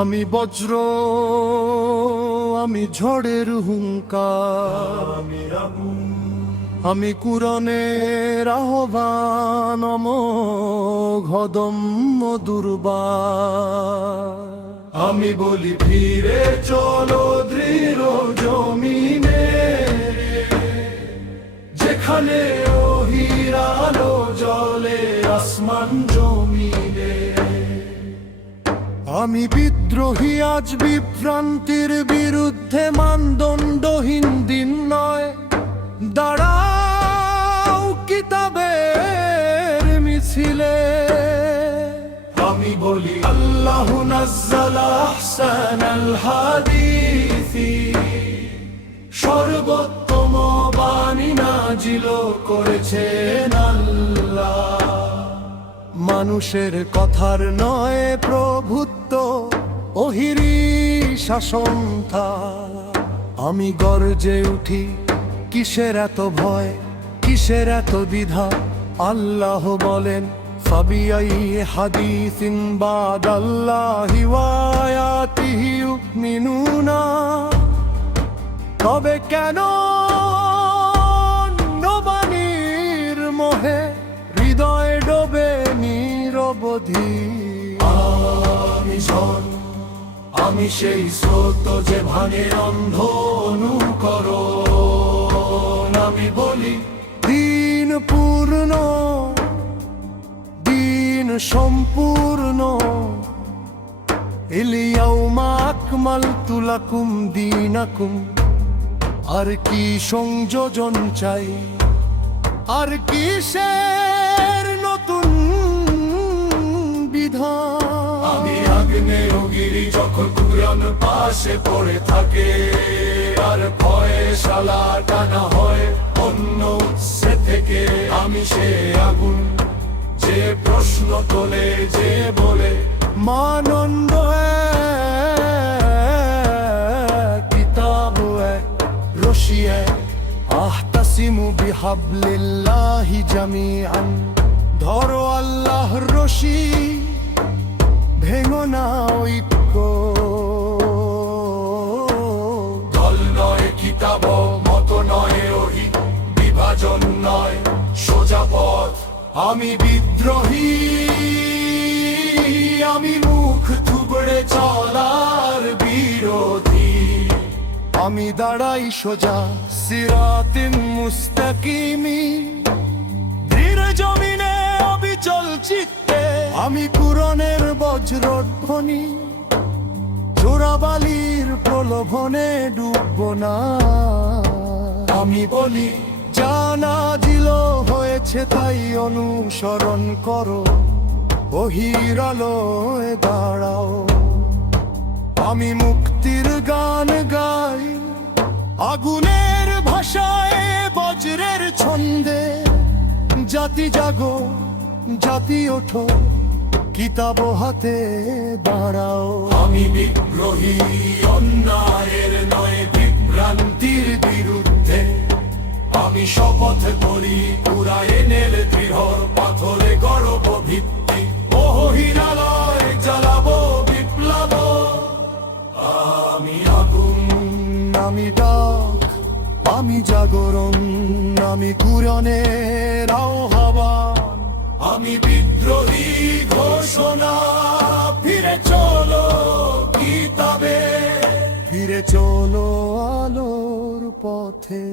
আমি বজ্র, আমি ঝড়ের হুঙ্কার, আমি কুরআনের আহ্বান, অমোঘ অদম্য দুর্বার। আমি বলি ফিরে চলো দৃঢ় জমিনে, যেখানে ওহির আলো জ্বলে আসমান জমিনে। আমি বিদ্রোহী আজ বিভ্রান্তির বিরুদ্ধে, মানদণ্ডহীন দিন নয়, দাঁড়াও কিতাবের মিছিলে। আমি বলি আল্লাহু নাজ্জালা আহসানাল হাদিসি, সর্বোত্তম বাণী নাজিল করেছেন আল্লাহ। মানুষের কথার নয় প্রভুত্ব, ওহিরি শাসন তার। আমি গর্জে উঠি, কিসের এত ভয়, কিসের এত দ্বিধা? আল্লাহ বলেন ফাবিআই হাদিসিন বাদাল্লাহি ওয়া আয়াতিহি ইউমিনুনা। তবে কেন নবানীর মোহে হৃদয় ডোবে নিরবধি? আমি ঝড়, আমি সেই স্রোত যে ভাঙে অন্ধ অনুকরণ। আমি বলি দিন পূর্ণ, দিন সম্পূর্ণ। ইলিয়াউমা আকমালতু লাকুম দীনাকুম। আর কি সংযোজন চাই, আর কিসের নতুন বিধান? আমি আগ্নেয়গিরি যখন কুরআন পাশে পড়ে থাকে, আর ফয়সালা টানা হয় অন্য উৎসে থেকে। আমি সে আগুন যে প্রশ্ন তোলে, যে বলে মানন্দ কিতাব রশি আহতাসিমু বিহাবলিল্লাহি জামিআন। ধরো আল্লাহর রশি, ভেঙো না ঐক্য। দল নয় কিতাব, মত নয় ওহী, বিভাজন নয় সোজা পথ। আমি বিদ্রোহী, আমি মুখ থুবড়ে চলার বিরোধী। আমি দাঁড়াই সোজা সিরাতিন মুস্তাকিমি, দৃঢ় জমিনে অবিচল চিত্তে। আমি কুরআনের বজ্রধ্বনি, চোরাবালির প্রলোভনে ডুবব না। আমি বলি যা নাজিল হয়েছে তাই অনুসরণ করো, ওহির আলোয় দাঁড়াও। আমি মুক্তির গান গাই, আগুনের ভাষায় বজ্রের ছন্দে। জাতি জাগো, জাতি ওঠো, কিতাব হাতে দাঁড়াও। আমি বিদ্রোহী, অন্যায়ের নয় বিভ্রান্তির বিরুদ্ধে। আমি শপথ করি কুরআনের দৃঢ় পাথরে গড়ব ভিত্তি। ওহির আলোয় জ্বালাবো বিপ্লব। আমি আগুন, আমি ডাক, আমি জাগরণ, আমি কুরআনের আহ্বান। আমি বিদ্রোহী ঘোষণা, ফিরে চলো কিতাবে, ফিরে চলো আলোর পথে।